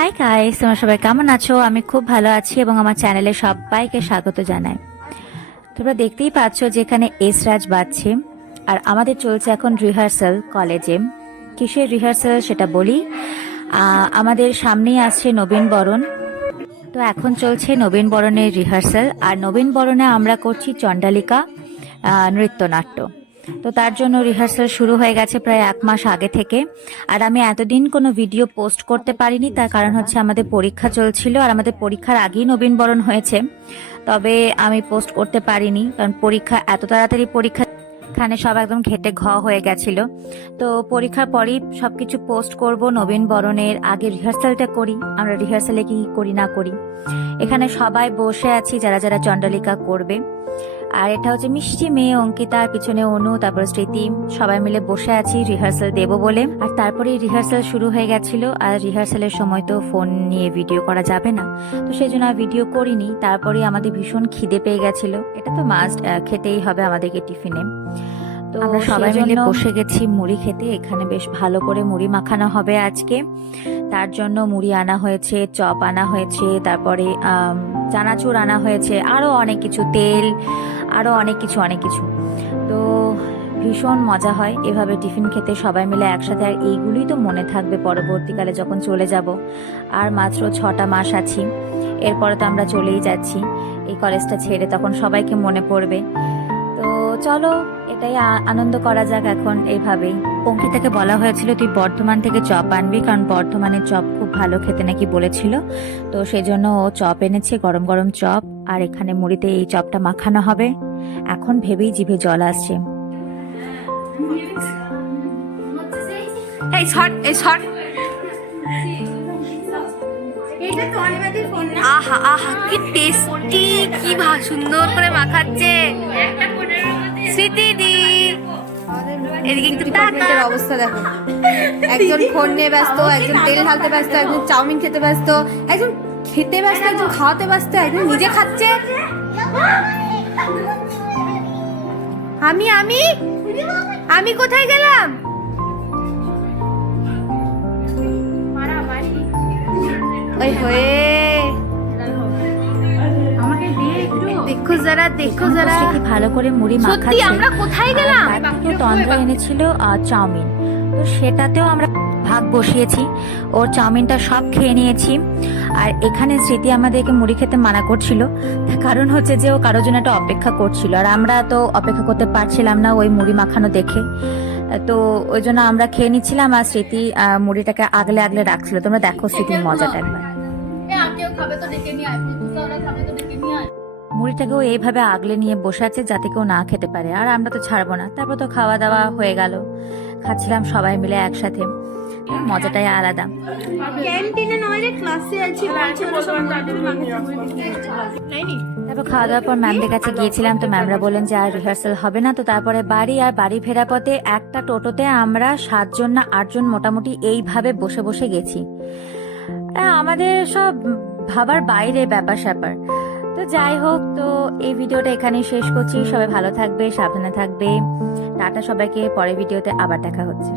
Hi guys, তোমরা সবাই কেমন আছো? আমি খুব ভালো আছি এবং আমার চ্যানেলে সবাইকে স্বাগত জানাই। তোমরা দেখতেই পাচ্ছ যেখানে এসরাজ বাজছে আর আমাদের চলছে এখন রিহার্সাল কলেজে। কিসের রিহার্সাল সেটা বলি। আমাদের সামনেই আসছে নবীন বরণ, তো এখন চলছে নবীন বরণের রিহার্সাল। আর নবীন বরণে আমরা করছি চণ্ডালিকা নৃত্যনাট্য। তো তার জন্য রিহার্সাল শুরু হয়ে গেছে প্রায় 1 মাস আগে থেকে। আর আমি এতদিন কোনো ভিডিও পোস্ট করতে পারিনি, তার কারণ হচ্ছে আমাদের পরীক্ষা চলছিল আর আমাদের পরীক্ষার আগেই নবীন বরণ হয়েছে। তবে আমি পোস্ট করতে পারিনি কারণ পরীক্ষা এত তাড়াতাড়ি খানে সব একদম ঘেটে হয়ে গেছিল। তো পরীক্ষার পরই সবকিছু পোস্ট করব। নবীন বরণের আগে রিহার্সালটা করি, আমরা রিহার্সালে কি করি না করি। এখানে সবাই বসে আছি যারা যারা চণ্ডালিকা করবে। আর এটা হচ্ছে মিষ্টি মেয়ে অঙ্কিতা, পিছনে অনু, তারপর স্মৃতি, সবাই মিলে বসে আছি রিহার্সাল দেব বলে। আর তারপরে রিহার্সাল শুরু হয়ে গেছিল। আর রিহার্সালের সময় তো ফোন নিয়ে ভিডিও করা যাবে না, তো সেই জন্য ভিডিও করিনি। তারপরে আমাদের ভীষণ খিদে পেয়ে গেছিল, এটা তো মাস্ট খেতেই হবে আমাদেরকে টিফিনে। তো আমরা সবাই মিলে বসে গেছি মুড়ি খেতে। এখানে বেশ ভালো করে মুড়ি মাখানো হবে আজকে। তার জন্য মুড়ি আনা হয়েছে, চপ আনা হয়েছে, তারপরে চানাচুর আনা হয়েছে, আরো অনেক কিছু, তেল, আরো অনেক কিছু। তো ভীষণ মজা হয় এভাবে টিফিন খেতে সবাই মিলে একসাথে। আর এইগুলোই তো মনে থাকবে পরবর্তীকালে যখন চলে যাব। আর মাত্র 6টা মাস আছি, এরপরে তো আমরা চলেই যাচ্ছি এই কলেজটা ছেড়ে, তখন সবাইকে মনে পড়বে। তো চলো এটাই আনন্দ করা যাক এখন এইভাবেই। অঙ্কিতাকে বলা হয়েছিল তুই বর্ধমান থেকে চপ আনবি, কারণ বর্ধমানের চপ খুব ভালো খেতে নাকি বলেছিল। তো সেই জন্য ও চপ এনেছে, গরম গরম চপ। আর এখানে মুড়িতে এই চপটা মাখানো হবে। এখন ভেবেই জিভে জল আসছে। আহা আহা কি টেস্টি, কি সুন্দর করে মাখাচ্ছে স্মৃতিদি। এদিকে একটু ডিপার্টমেন্টের অবস্থা দেখো, একজন ফোন নিয়ে ব্যস্ত, একজন তেল ঢালতে ব্যস্ত, একজন চাউমিন খেতে ব্যস্ত, একজন খেতে ব্যস্ত, একজন খাওয়াতে ব্যস্ত, একজন নিজে খাচ্ছে। আমি আমি আমি কোথায় গেলাম? ওই হয়ে দেখো যারা ভালো করে মুড়ি মাখাচ্ছে। আমরা কোথায় গেলাম? তন্দ্রা এনেছিল চাউমিন, তো সেটাতেও আমরা ভাগ বসিয়েছি। ওর চাউমিনটা সব খেয়ে নিয়েছি। আর এখানে স্মৃতি আমাদেরকে মুড়ি খেতে মানা করছিল, কারণ হচ্ছে যে ও কারোর জন্য একটা অপেক্ষা করছিল। আর আমরা তো অপেক্ষা করতে পারছিলাম না ওই মুড়ি মাখানো দেখে। তো ওই জন্য আমরা খেয়ে নিচ্ছিলাম আর স্মৃতি মুড়িটাকে আগলে আগলে রাখছিল। তোমরা দেখো স্মৃতির মজাটা একবার। মুড়িটাকেও এইভাবে আগলে নিয়ে বসে আছে যাতে কেউ না খেতে পারে। আর আমরা তো ছাড়বো না। তারপর তো খাওয়া দাওয়া হয়ে গেল, খাচ্ছিলাম সবাই মিলে একসাথে, মজাটাই আলাদা। তারপর খাওয়া দাওয়ার পর ম্যামদের কাছে গিয়েছিলাম, তো ম্যামরা বলেন যে আর রিহার্সাল হবে না। তো তারপরে বাড়ি ফেরার পথে একটা টোটোতে আমরা 7 জন না 8 জন মোটামুটি এইভাবে বসে বসে গেছি। আমাদের সব ভাবার বাইরে ব্যাপার স্যাপার। তো যাই হোক, তো এই ভিডিওটা এখানেই শেষ করছি। সবাই ভালো থাকবে, সাবধানে থাকবে। টাটা সবাইকে, পরের ভিডিওতে আবার দেখা হচ্ছে।